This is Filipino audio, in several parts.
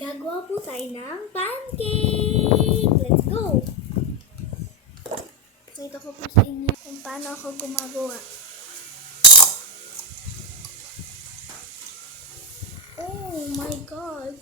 Gagawa po tayo ng pancake! Let's go! Pakita ko po sa inyo kung paano ako gumagawa. Oh my God!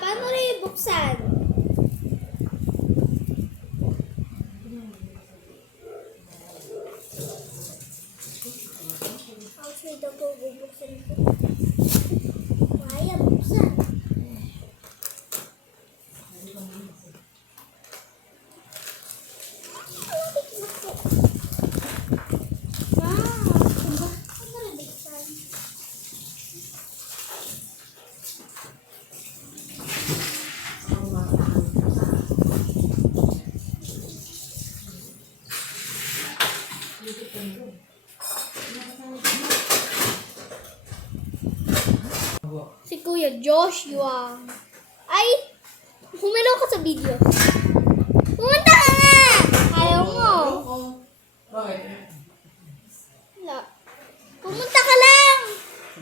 Paano rin buksan? Actually, daw po bubuksan ko. Kaya buksan. Si Kuya Joshua. Ay! Humilo ka sa video. Pumunta ka nga! Ayaw mo. Bakit? Wala. Pumunta ka lang!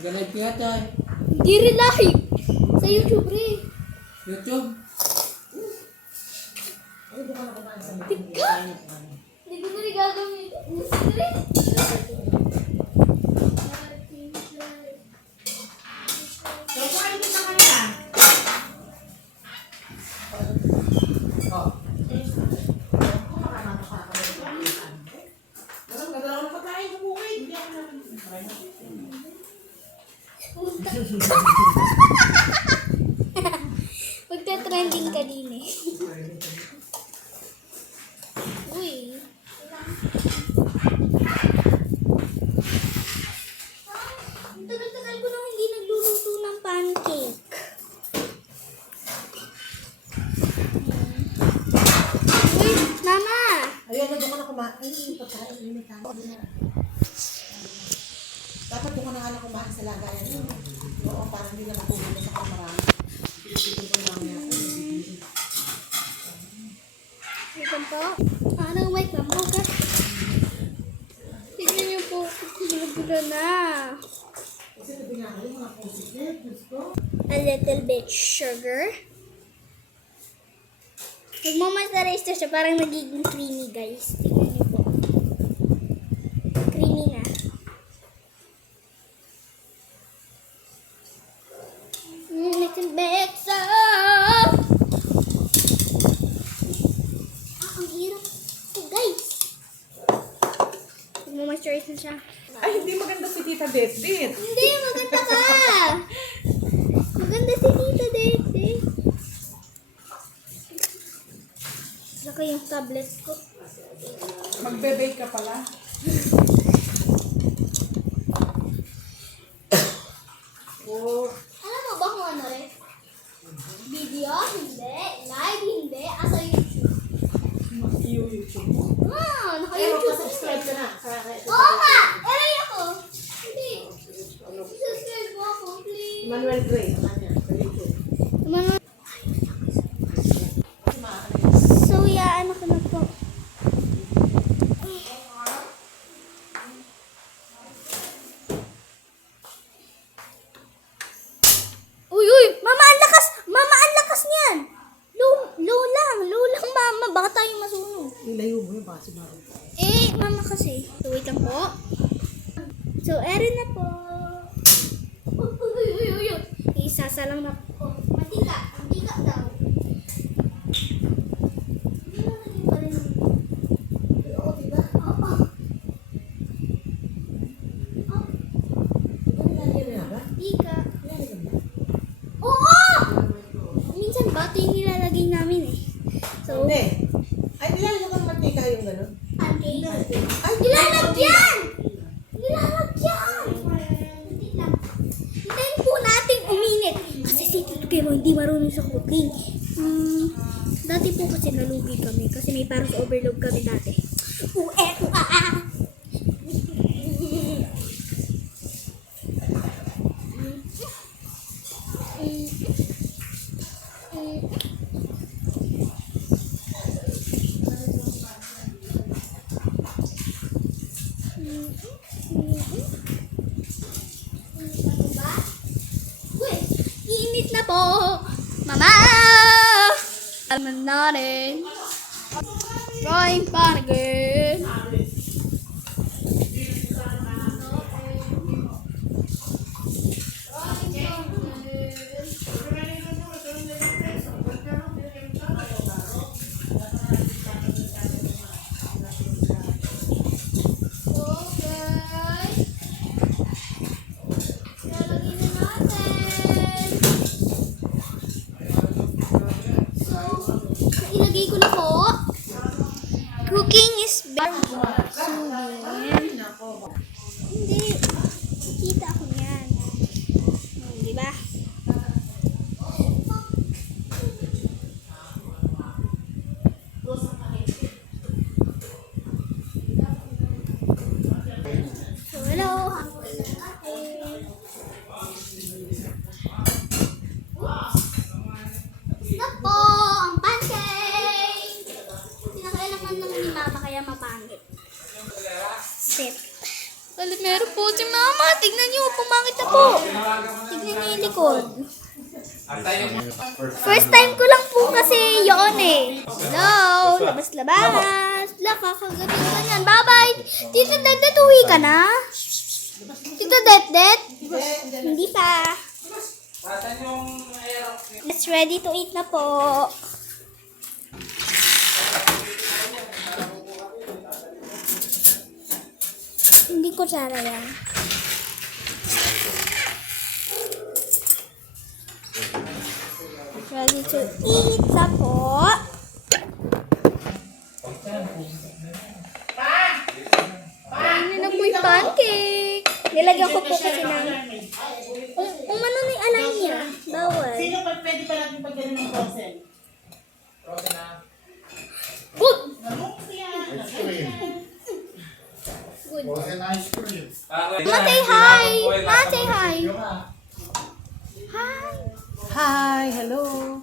Nag-live kaya tayo. Hindi rin live. Sa YouTube rin. YouTube? Tika! Hindi ko na rin gagawin. Gusto rin. Magta-trending ka din eh. Uy. Ang tagal-tagal ko nang hindi nagluluto ng pancake. Uy, Mama! Ayun, doon ka na kumain. Ay, pagkain, limitan. Dapat doon ka na nga kumain sa lagayan. Oo, parang hindi na matulog sa kamarami. Ito po lang yan. Ito po. Parang may kampo ka. Tignan niyo po. Gula-gula na. Kasi sabi nga kayo, mga positive. Gusto. A little bit sugar. Nagmamastarize to siya. Parang nagiging creamy, guys. Tignan niyo po. Creamy na. Little bit so. Ang hirap to, guys. Nagmamastarize na siya. Ay, hindi maganda si Tita Det-Det. Hindi, maganda ka. Maganda si Tita Dede. Saka yung tablet ko. Magbe-bake ka pala. Oh. Alam mo ba kung ano rin? Video, hindi. Live, hindi. Asa YouTube. YouTube mo. Wow, Pero naka-YouTube. pa-subscribe ka na. Oo nga! Eray ako! Hindi. Subscribe mo ako, please. Manuel Gray. Sa YouTube. Mga... So, yaan ako na po. Uy, uy! Mama, ang lakas! Mama, ang lakas niyan! Low lang, mama. Baka tayo masunog. Nilayo mo yung baso na. Eh, mama kasi. So, wait lang po. So, erin na po. Uy. Isasalang na po. Mantika daw. Oo, diba? Oo. Mantika. Oo! Minsan bato yung nilalagay namin eh. So, Hindi. Ay, nilalagyan mo ng mantika yung gano'n. pancake. Ay, Nilalagyan! Nilalagyan! Hindi lang. Hintayin po natin uminit. Kasi si Tito Kemo hindi marunong sa cooking. Dati po kasi nalugi kami. Kasi may parang overload kami dati. po. Mama! Alam natin. Going pa again. Ilagay ko na po. Cooking is very soothing. Hindi. Kita ko yan. Di ba? So, hello. Stop po! Ang pancake! Pinakailangan naman ni Mama kaya mapangit. Sit. Wala, meron po si Mama. Tignan niyo, pumangit na po. Tignan niyo yung likod. First time ko lang po kasi yun eh. Hello! Labas-labas! Kakagating ka niyan. Bye-bye! Tito Det, uwi ka na? Tito Det? Hindi pa. It's ready to eat na po. Hindi ko tsara yan. It's ready to eat na po. Ano na po yung pancake? Nilagyan ko po kasi ng... Kung ano na yung alay niya, bawal. Sino pa pwede pa natin pagdating ng frozen? Good! Good. Frozen ice cream. Ma, say hi! Ma, say hi! Hi! Hi, hello.